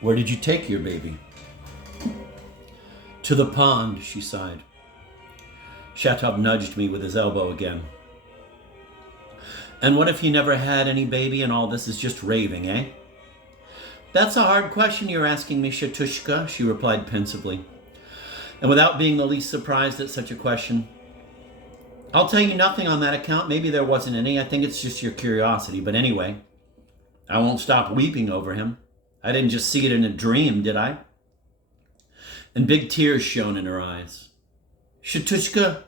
Where did you take your baby? To the pond, she sighed. Shatov nudged me with his elbow again. And what if you never had any baby and all this is just raving, eh? That's a hard question you're asking me, Shatushka, she replied pensively. And without being the least surprised at such a question, I'll tell you nothing on that account. Maybe there wasn't any. I think it's just your curiosity. But anyway, I won't stop weeping over him. I didn't just see it in a dream, did I? And big tears shone in her eyes. Shatushka,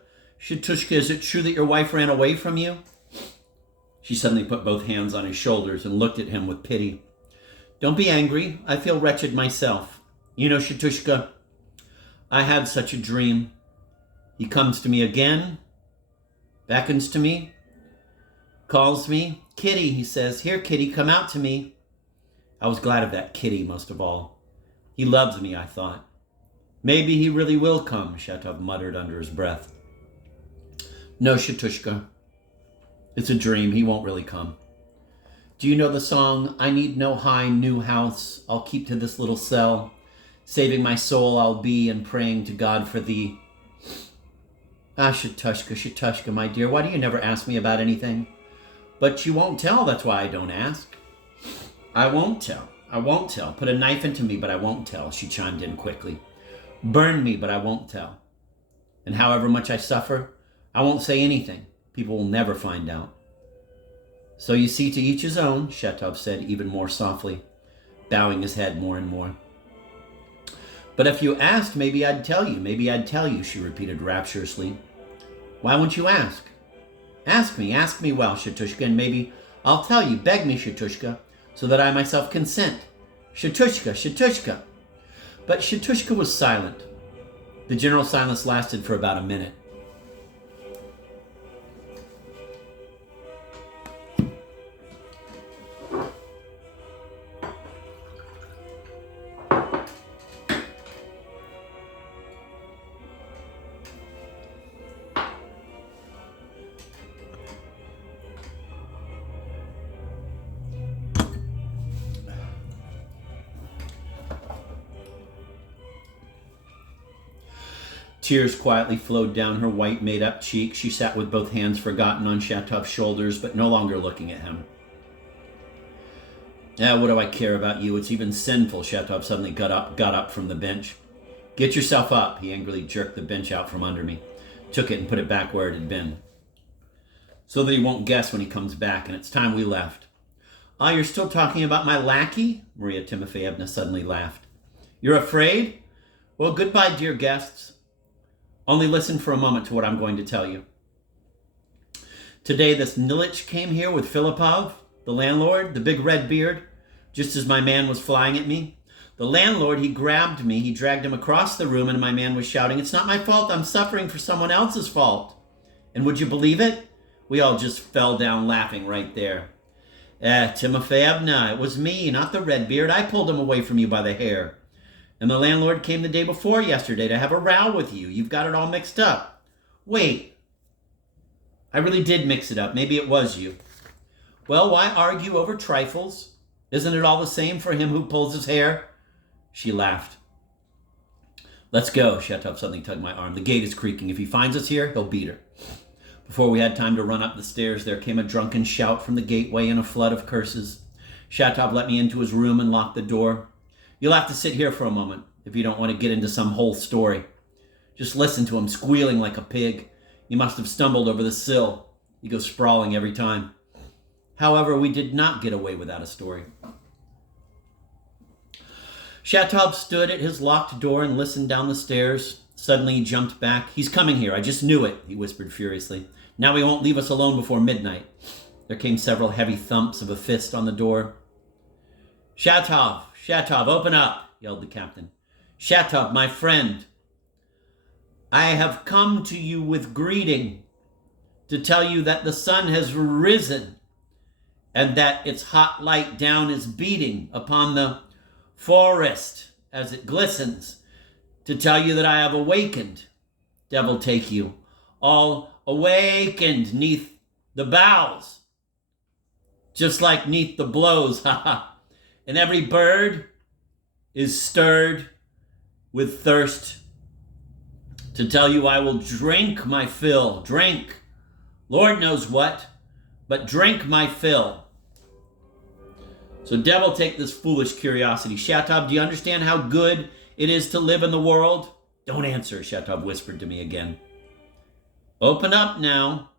is it true that your wife ran away from you? She suddenly put both hands on his shoulders and looked at him with pity. Don't be angry. I feel wretched myself. You know, Shatushka, I had such a dream. He comes to me again, beckons to me, calls me. Kitty, he says, here, Kitty, come out to me. I was glad of that Kitty most of all. He loves me, I thought. Maybe he really will come, Shatov muttered under his breath. No, Shatushka. It's a dream. He won't really come. Do you know the song, I need no high new house, I'll keep to this little cell, saving my soul I'll be and praying to God for thee. Ah, Shatushka, my dear, why do you never ask me about anything? But you won't tell, that's why I don't ask. I won't tell. Put a knife into me, but I won't tell, she chimed in quickly. Burn me, but I won't tell. And however much I suffer, I won't say anything. People will never find out. So you see, to each his own, Shatov said even more softly, bowing his head more and more. But if you asked, maybe I'd tell you, she repeated rapturously. Why won't you ask? Ask me well, Shatushka, and maybe I'll tell you. Beg me, Shatushka, so that I myself consent. Shatushka. But Shatushka was silent. The general silence lasted for about a minute. Tears quietly flowed down her white, made-up cheek. She sat with both hands forgotten on Shatov's shoulders, but no longer looking at him. What do I care about you? It's even sinful. Shatov suddenly got up from the bench. Get yourself up. He angrily jerked the bench out from under me, took it and put it back where it had been, so that he won't guess when he comes back, and it's time we left. Ah, you're still talking about my lackey? Maria Timofeyevna suddenly laughed. You're afraid? Well, goodbye, dear guests. Only listen for a moment to what I'm going to tell you. Today, this Nilich came here with Filipov, the landlord, the big red beard, just as my man was flying at me. The landlord, he grabbed me, he dragged him across the room, and my man was shouting, it's not my fault, I'm suffering for someone else's fault. And would you believe it? We all just fell down laughing right there. Timofeyevna, it was me, not the red beard. I pulled him away from you by the hair. And the landlord came the day before yesterday to have a row with you. You've got it all mixed up. Wait. I really did mix it up. Maybe it was you. Well, why argue over trifles? Isn't it all the same for him who pulls his hair? She laughed. Let's go. Shatov suddenly tugged my arm. The gate is creaking. If he finds us here, he'll beat her. Before we had time to run up the stairs, there came a drunken shout from the gateway and a flood of curses. Shatov let me into his room and locked the door. You'll have to sit here for a moment if you don't want to get into some whole story. Just listen to him squealing like a pig. He must have stumbled over the sill. He goes sprawling every time. However, we did not get away without a story. Shatov stood at his locked door and listened down the stairs. Suddenly he jumped back. He's coming here. I just knew it, he whispered furiously. Now he won't leave us alone before midnight. There came several heavy thumps of a fist on the door. Shatov, open up, yelled the captain. Shatov, my friend, I have come to you with greeting to tell you that the sun has risen and that its hot light down is beating upon the forest as it glistens, to tell you that I have awakened, devil take you, all awakened neath the boughs, just like neath the blows, ha ha. And every bird is stirred with thirst, to tell you I will drink my fill. Drink. Lord knows what, but drink my fill. So devil take this foolish curiosity. Shatov, do you understand how good it is to live in the world? Don't answer, Shatov whispered to me again. Open up now.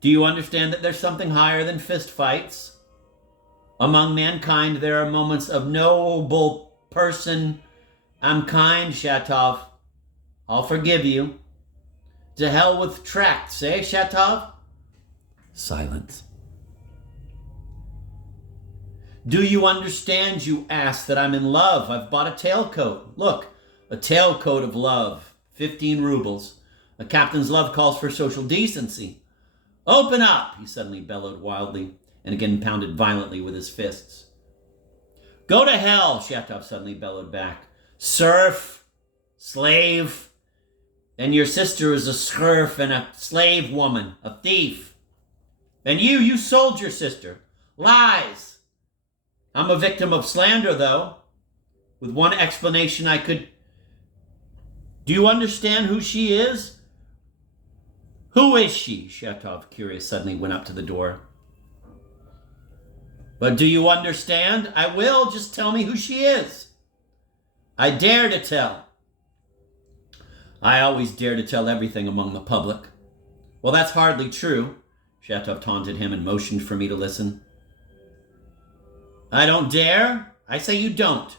Do you understand that there's something higher than fist fights? Among mankind, there are moments of noble person. I'm kind, Shatov. I'll forgive you. To hell with tracts, eh, Shatov? Silence. Do you understand, you ass, that I'm in love? I've bought a tailcoat. Look, a tailcoat of love. 15 rubles. A captain's love calls for social decency. Open up, he suddenly bellowed wildly, and again pounded violently with his fists. Go to hell, Shatov suddenly bellowed back. Serf, slave, and your sister is a serf and a slave woman, a thief. And you sold your sister. Lies. I'm a victim of slander, though. With one explanation I could... Do you understand who she is? Who is she? Shatov, curious, suddenly went up to the door. But do you understand? I will. Just tell me who she is. I dare to tell. I always dare to tell everything among the public. Well, that's hardly true. Shatov taunted him and motioned for me to listen. I don't dare? I say you don't.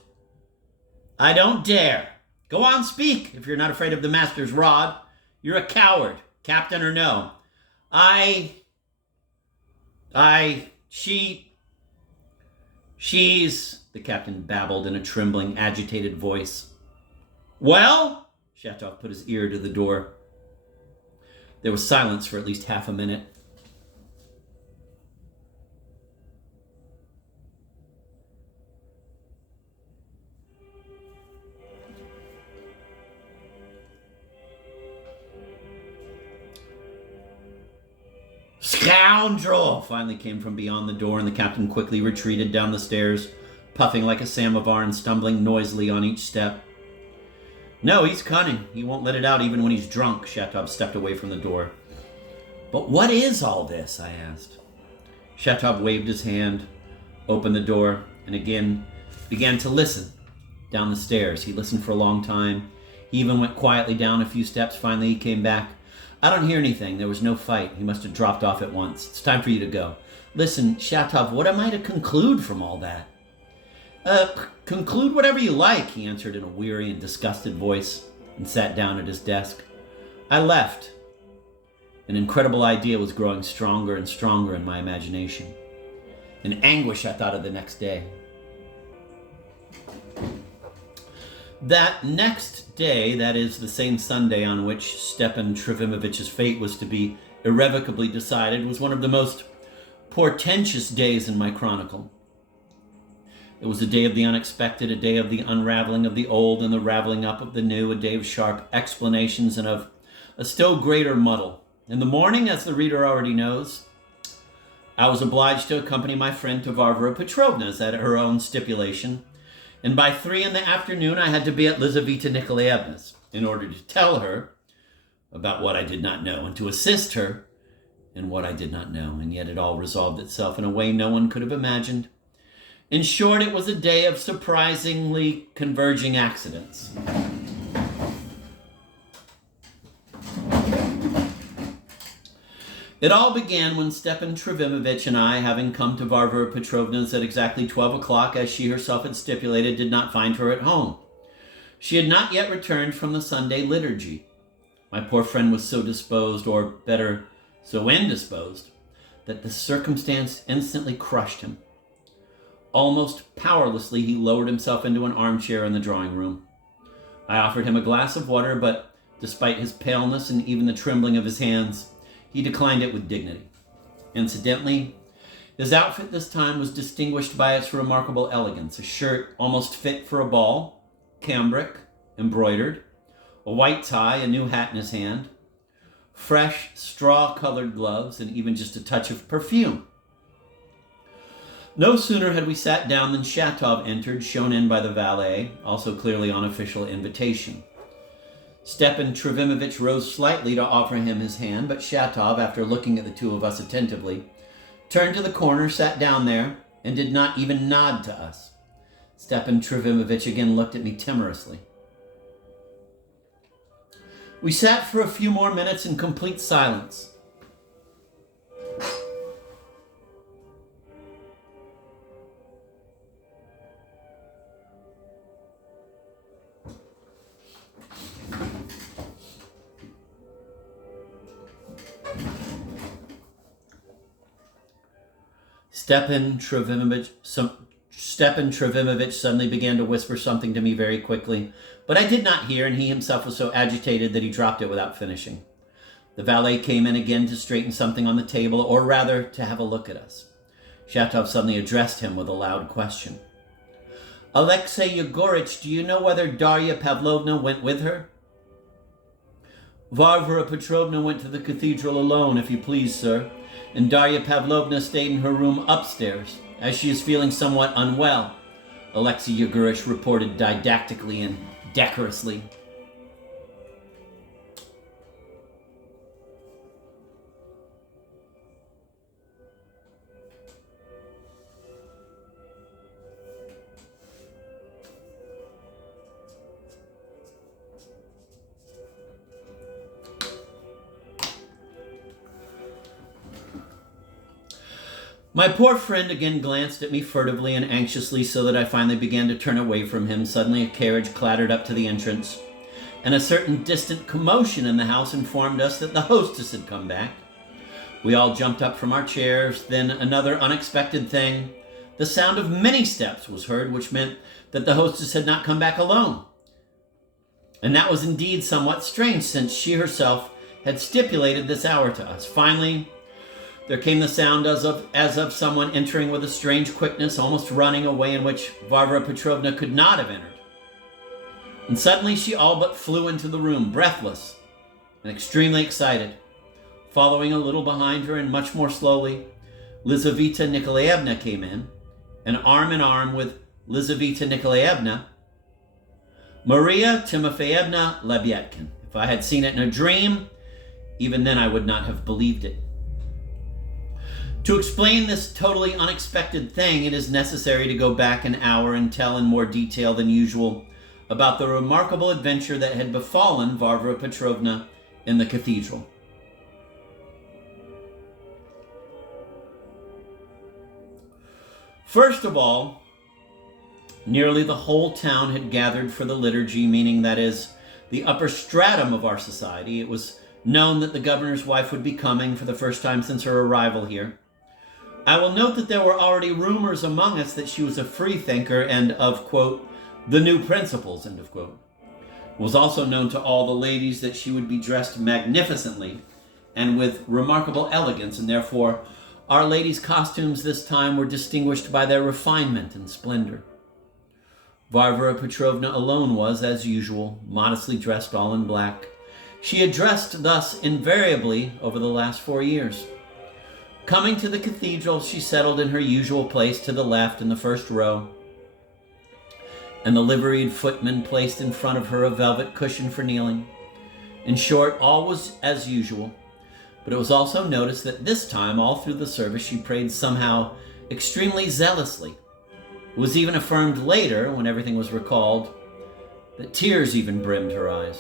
I don't dare. Go on, speak, if you're not afraid of the master's rod. You're a coward, captain or no. She's, the captain babbled in a trembling, agitated voice. Well? Shatov put his ear to the door. There was silence for at least half a minute. Scoundrel! Finally came from beyond the door, and the captain quickly retreated down the stairs, puffing like a samovar and stumbling noisily on each step. No, he's cunning. He won't let it out even when he's drunk. Shatov stepped away from the door. But what is all this? I asked. Shatov waved his hand, opened the door, and again began to listen down the stairs. He listened for a long time. He even went quietly down a few steps. Finally, he came back. I don't hear anything. There was no fight. He must have dropped off at once. It's time for you to go. Listen, Shatov, what am I to conclude from all that? Conclude whatever you like, he answered in a weary and disgusted voice, and sat down at his desk. I left. An incredible idea was growing stronger and stronger in my imagination. In anguish, I thought of the next day. That next day, that is the same Sunday on which Stepan Trifimovich's fate was to be irrevocably decided, was one of the most portentous days in my chronicle. It was a day of the unexpected, a day of the unraveling of the old and the raveling up of the new, a day of sharp explanations and of a still greater muddle. In the morning, as the reader already knows, I was obliged to accompany my friend to Varvara Petrovna's at her own stipulation, and by 3 p.m, I had to be at Lizaveta Nikolaevna's in order to tell her about what I did not know and to assist her in what I did not know, and yet it all resolved itself in a way no one could have imagined. In short, it was a day of surprisingly converging accidents. It all began when Stepan Trifimovich and I, having come to Varvara Petrovna's at exactly 12 o'clock, as she herself had stipulated, did not find her at home. She had not yet returned from the Sunday liturgy. My poor friend was so disposed, or better, so indisposed, that the circumstance instantly crushed him. Almost powerlessly, he lowered himself into an armchair in the drawing room. I offered him a glass of water, but despite his paleness and even the trembling of his hands, he declined it with dignity. Incidentally, his outfit this time was distinguished by its remarkable elegance. A shirt almost fit for a ball, cambric, embroidered, a white tie, a new hat in his hand, fresh straw-colored gloves, and even just a touch of perfume. No sooner had we sat down than Shatov entered, shown in by the valet, also clearly on official invitation. Stepan Trofimovich rose slightly to offer him his hand, but Shatov, after looking at the two of us attentively, turned to the corner, sat down there, and did not even nod to us. Stepan Trofimovich again looked at me timorously. We sat for a few more minutes in complete silence. Stepan Trofimovich suddenly began to whisper something to me very quickly, but I did not hear, and he himself was so agitated that he dropped it without finishing. The valet came in again to straighten something on the table, or rather, to have a look at us. Shatov suddenly addressed him with a loud question. Alexey Yegoritch, do you know whether Darya Pavlovna went with her? Varvara Petrovna went to the cathedral alone, if you please, sir, and Darya Pavlovna stayed in her room upstairs, as she is feeling somewhat unwell, Alexey Yegoritch reported didactically and decorously. My poor friend again glanced at me furtively and anxiously, so that I finally began to turn away from him. Suddenly a carriage clattered up to the entrance, and a certain distant commotion in the house informed us that the hostess had come back. We all jumped up from our chairs. Then another unexpected thing. The sound of many steps was heard, which meant that the hostess had not come back alone. And that was indeed somewhat strange, since she herself had stipulated this hour to us. Finally, there came the sound as of someone entering with a strange quickness, almost running away, in which Varvara Petrovna could not have entered. And suddenly she all but flew into the room, breathless and extremely excited. Following a little behind her and much more slowly, Lizaveta Nikolaevna came in, and arm in arm with Lizaveta Nikolaevna, Maria Timofeyevna Lebyadkin. If I had seen it in a dream, even then I would not have believed it. To explain this totally unexpected thing, it is necessary to go back an hour and tell in more detail than usual about the remarkable adventure that had befallen Varvara Petrovna in the cathedral. First of all, nearly the whole town had gathered for the liturgy, meaning, that is, the upper stratum of our society. It was known that the governor's wife would be coming for the first time since her arrival here. I will note that there were already rumors among us that she was a freethinker and of, quote, the new principles, end of quote. It was also known to all the ladies that she would be dressed magnificently and with remarkable elegance, and therefore our ladies' costumes this time were distinguished by their refinement and splendor. Varvara Petrovna alone was, as usual, modestly dressed all in black. She had dressed thus invariably over the last 4 years. Coming to the cathedral, she settled in her usual place to the left in the first row, and the liveried footman placed in front of her a velvet cushion for kneeling. In short, all was as usual, but it was also noticed that this time, all through the service, she prayed somehow extremely zealously. It was even affirmed later, when everything was recalled, that tears even brimmed her eyes.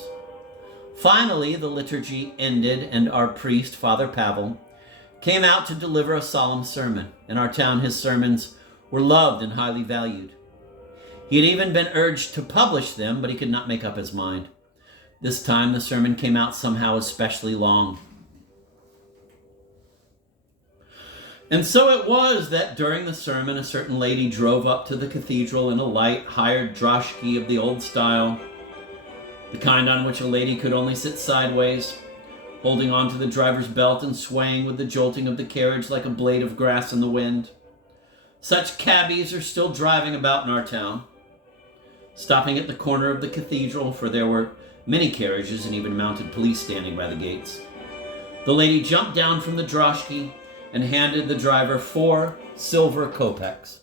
Finally, the liturgy ended, and our priest, Father Pavel, came out to deliver a solemn sermon. In our town, his sermons were loved and highly valued. He had even been urged to publish them, but he could not make up his mind. This time, the sermon came out somehow especially long. And so it was that during the sermon, a certain lady drove up to the cathedral in a light, hired droshky of the old style, the kind on which a lady could only sit sideways, holding on to the driver's belt and swaying with the jolting of the carriage like a blade of grass in the wind. Such cabbies are still driving about in our town, stopping at the corner of the cathedral, for there were many carriages and even mounted police standing by the gates. The lady jumped down from the droshky and handed the driver 4 silver kopecks.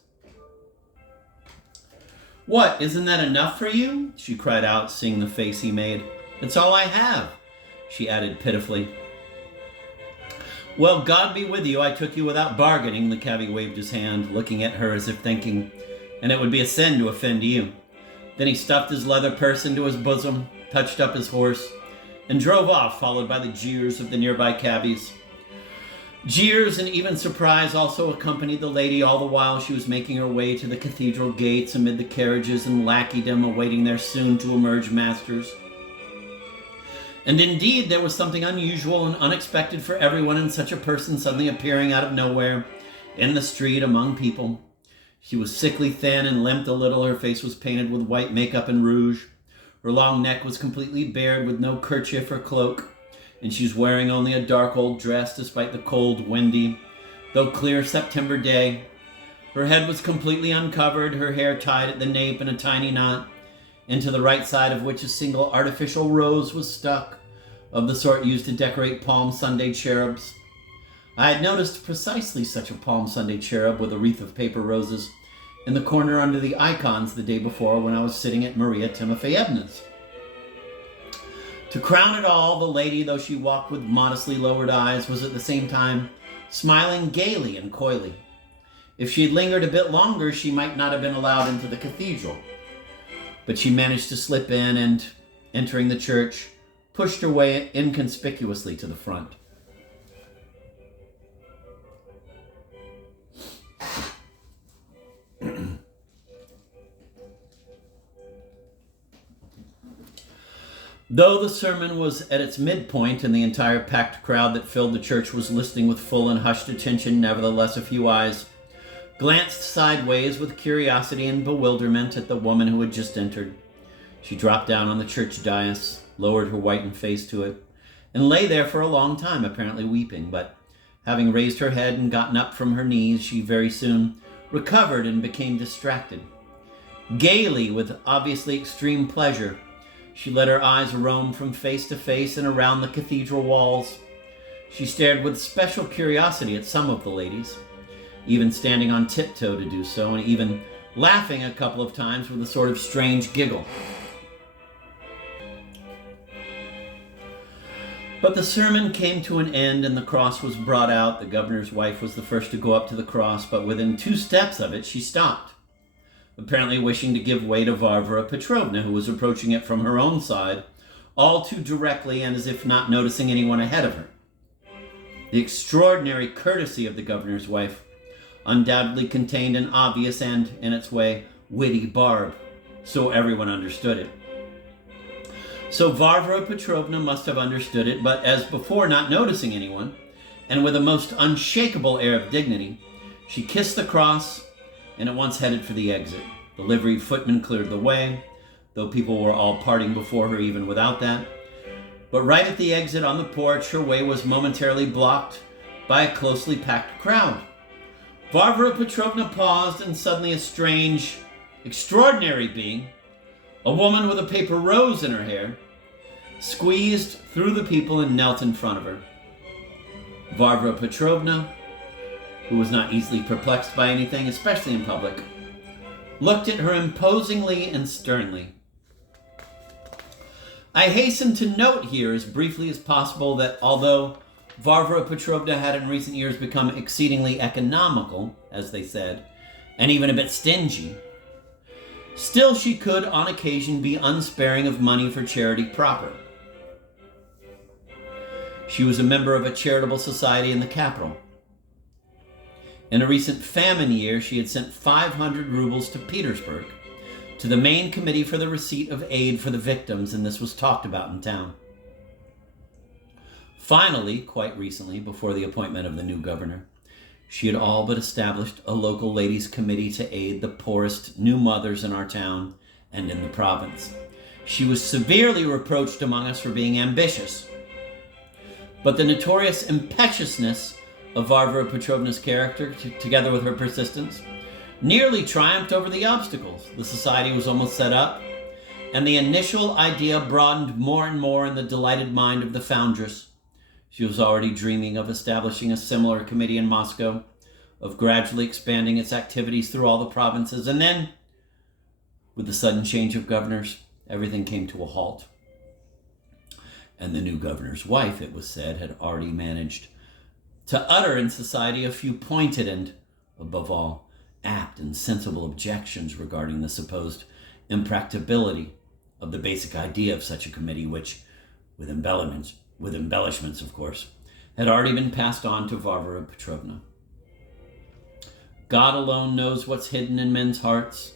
"What, isn't that enough for you?" she cried out, seeing the face he made. "It's all I have," she added pitifully. "Well, God be with you, I took you without bargaining." The cabbie waved his hand, looking at her as if thinking, "And it would be a sin to offend you." Then he stuffed his leather purse into his bosom, touched up his horse, and drove off, followed by the jeers of the nearby cabbies. Jeers and even surprise also accompanied the lady all the while she was making her way to the cathedral gates amid the carriages and lackeydom awaiting their soon-to-emerge masters. And indeed, there was something unusual and unexpected for everyone in such a person suddenly appearing out of nowhere in the street among people. She was sickly thin and limped a little. Her face was painted with white makeup and rouge. Her long neck was completely bared with no kerchief or cloak, and she was wearing only a dark old dress despite the cold, windy, though clear September day. Her head was completely uncovered, her hair tied at the nape in a tiny knot, into the right side of which a single artificial rose was stuck, of the sort used to decorate Palm Sunday cherubs. I had noticed precisely such a Palm Sunday cherub with a wreath of paper roses in the corner under the icons the day before when I was sitting at Maria Timofeyevna's. To crown it all, the lady, though she walked with modestly lowered eyes, was at the same time smiling gaily and coyly. If she had lingered a bit longer, she might not have been allowed into the cathedral. But she managed to slip in and, entering the church, pushed her way inconspicuously to the front. Though the sermon was at its midpoint and the entire packed crowd that filled the church was listening with full and hushed attention, nevertheless a few eyes glanced sideways with curiosity and bewilderment at the woman who had just entered. She dropped down on the church dais, lowered her whitened face to it, and lay there for a long time, apparently weeping, but having raised her head and gotten up from her knees, she very soon recovered and became distracted. Gaily, with obviously extreme pleasure, she let her eyes roam from face to face and around the cathedral walls. She stared with special curiosity at some of the ladies, even standing on tiptoe to do so, and even laughing a couple of times with a sort of strange giggle. But the sermon came to an end and the cross was brought out. The governor's wife was the first to go up to the cross, but within 2 steps of it, she stopped, apparently wishing to give way to Varvara Petrovna, who was approaching it from her own side, all too directly and as if not noticing anyone ahead of her. The extraordinary courtesy of the governor's wife undoubtedly contained an obvious and, in its way, witty barb, so everyone understood it. So Varvara Petrovna must have understood it, but as before, not noticing anyone, and with a most unshakable air of dignity, she kissed the cross and at once headed for the exit. The liveried footman cleared the way, though people were all parting before her even without that. But right at the exit on the porch, her way was momentarily blocked by a closely packed crowd. Varvara Petrovna paused, and suddenly a strange, extraordinary being, a woman with a paper rose in her hair, squeezed through the people and knelt in front of her. Varvara Petrovna, who was not easily perplexed by anything, especially in public, looked at her imposingly and sternly. I hasten to note here as briefly as possible that although Varvara Petrovna had in recent years become exceedingly economical, as they said, and even a bit stingy, still she could on occasion be unsparing of money for charity proper. She was a member of a charitable society in the capital. In a recent famine year, she had sent 500 rubles to Petersburg, to the main committee for the receipt of aid for the victims, and this was talked about in town. Finally, quite recently, before the appointment of the new governor, she had all but established a local ladies' committee to aid the poorest new mothers in our town and in the province. She was severely reproached among us for being ambitious, but the notorious impetuousness of Varvara Petrovna's character, together with her persistence, nearly triumphed over the obstacles. The society was almost set up, and the initial idea broadened more and more in the delighted mind of the foundress. She was already dreaming of establishing a similar committee in Moscow, of gradually expanding its activities through all the provinces. And then, with the sudden change of governors, everything came to a halt. And the new governor's wife, it was said, had already managed to utter in society a few pointed and, above all, apt and sensible objections regarding the supposed impracticability of the basic idea of such a committee, which, with embellishments, of course, had already been passed on to Varvara Petrovna. God alone knows what's hidden in men's hearts,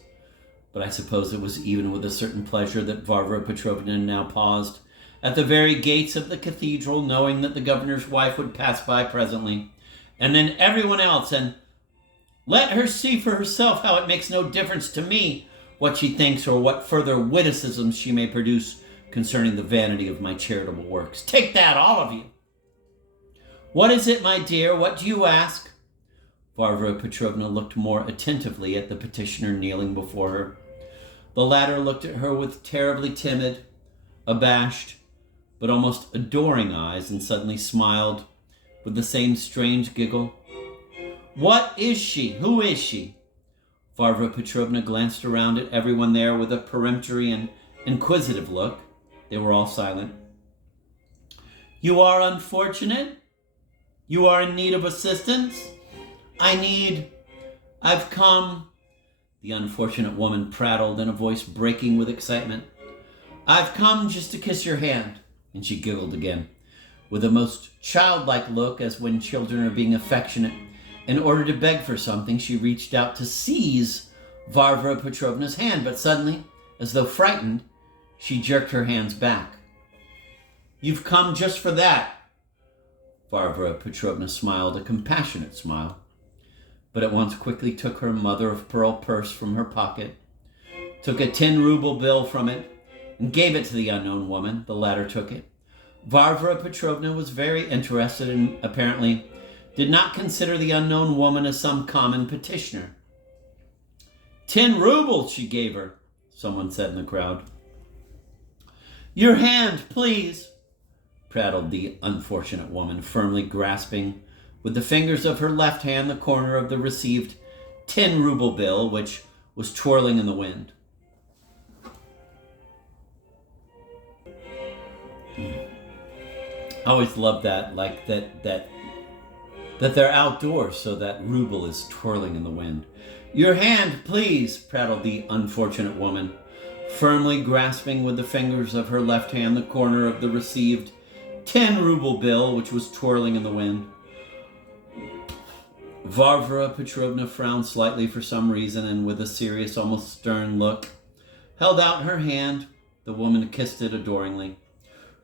but I suppose it was even with a certain pleasure that Varvara Petrovna now paused at the very gates of the cathedral, knowing that the governor's wife would pass by presently, and then everyone else, and let her see for herself how it makes no difference to me what she thinks or what further witticisms she may produce concerning the vanity of my charitable works. Take that, all of you. What is it, my dear? What do you ask? Varvara Petrovna looked more attentively at the petitioner kneeling before her. The latter looked at her with terribly timid, abashed, but almost adoring eyes, and suddenly smiled with the same strange giggle. What is she? Who is she? Varvara Petrovna glanced around at everyone there with a peremptory and inquisitive look. They were all silent. You are unfortunate? You are in need of assistance? I've come, the unfortunate woman prattled in a voice breaking with excitement. I've come just to kiss your hand. And she giggled again, with a most childlike look, as when children are being affectionate. In order to beg for something, she reached out to seize Varvara Petrovna's hand, but suddenly, as though frightened, she jerked her hands back. You've come just for that. Varvara Petrovna smiled a compassionate smile, but at once quickly took her mother-of-pearl purse from her pocket, took a 10-ruble bill from it, and gave it to the unknown woman. The latter took it. Varvara Petrovna was very interested and apparently did not consider the unknown woman as some common petitioner. 10 rubles, she gave her, someone said in the crowd. Your hand, please, prattled the unfortunate woman, firmly grasping with the fingers of her left hand the corner of the received 10-ruble bill, which was twirling in the wind. I always love that, like that they're outdoors, so that ruble is twirling in the wind. Your hand, please, prattled the unfortunate woman, firmly grasping with the fingers of her left hand the corner of the received 10-ruble bill, which was twirling in the wind. Varvara Petrovna frowned slightly for some reason, and with a serious, almost stern look, held out her hand. The woman kissed it adoringly.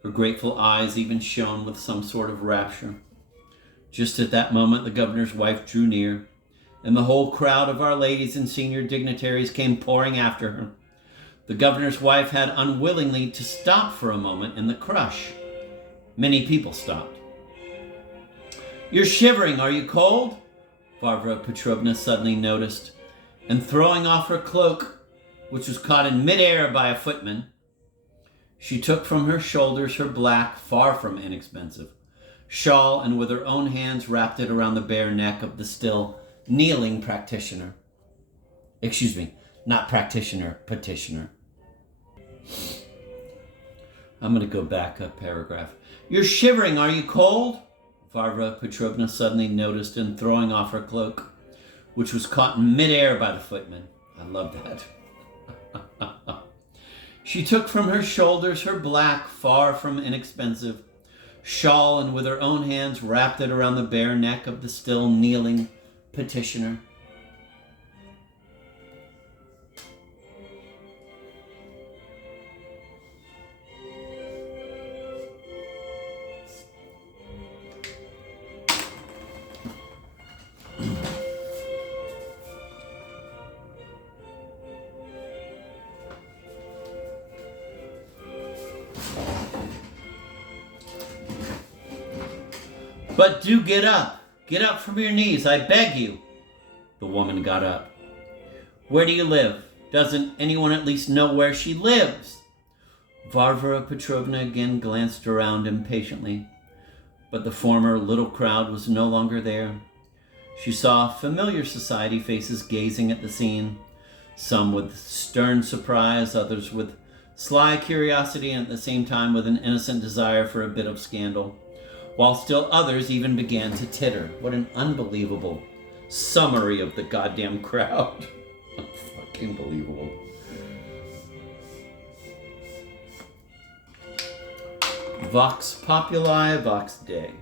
Her grateful eyes even shone with some sort of rapture. Just at that moment, the governor's wife drew near, and the whole crowd of our ladies and senior dignitaries came pouring after her. The governor's wife had unwillingly to stop for a moment in the crush. Many people stopped. You're shivering, are you cold? Varvara Petrovna suddenly noticed, and throwing off her cloak, which was caught in midair by a footman, she took from her shoulders her black, far from inexpensive, shawl, and with her own hands wrapped it around the bare neck of the still kneeling practitioner. Excuse me, not practitioner, petitioner. I'm going to go back a paragraph. You're shivering, are you cold? Varvara Petrovna suddenly noticed, and throwing off her cloak, which was caught in midair by the footman. I love that. She took from her shoulders her black, far from inexpensive shawl, and with her own hands wrapped it around the bare neck of the still kneeling petitioner. But do get up. Get up from your knees, I beg you. The woman got up. Where do you live? Doesn't anyone at least know where she lives? Varvara Petrovna again glanced around impatiently. But the former little crowd was no longer there. She saw familiar society faces gazing at the scene, some with stern surprise, others with sly curiosity, and at the same time with an innocent desire for a bit of scandal, while still others even began to titter. What an unbelievable summary of the goddamn crowd. Fucking believable. Vox populi, vox Dei.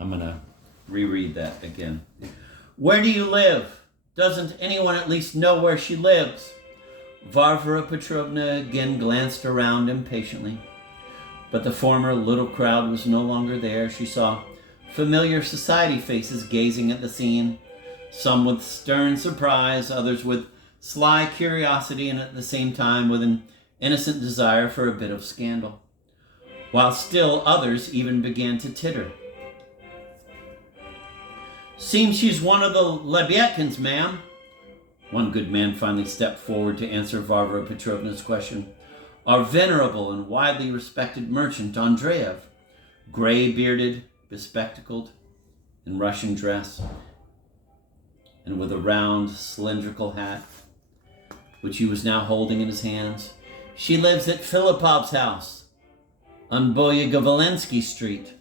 I'm going to reread that again. Where do you live? Doesn't anyone at least know where she lives? Varvara Petrovna again glanced around impatiently. But the former little crowd was no longer there. She saw familiar society faces gazing at the scene, some with stern surprise, others with sly curiosity, and at the same time with an innocent desire for a bit of scandal, while still others even began to titter. Seems she's one of the Lebyatkins, ma'am. One good man finally stepped forward to answer Varvara Petrovna's question. Our venerable and widely respected merchant, Andreev, gray-bearded, bespectacled, in Russian dress, and with a round, cylindrical hat, which he was now holding in his hands. She lives at Filipov's house on Boyega-Volensky Street.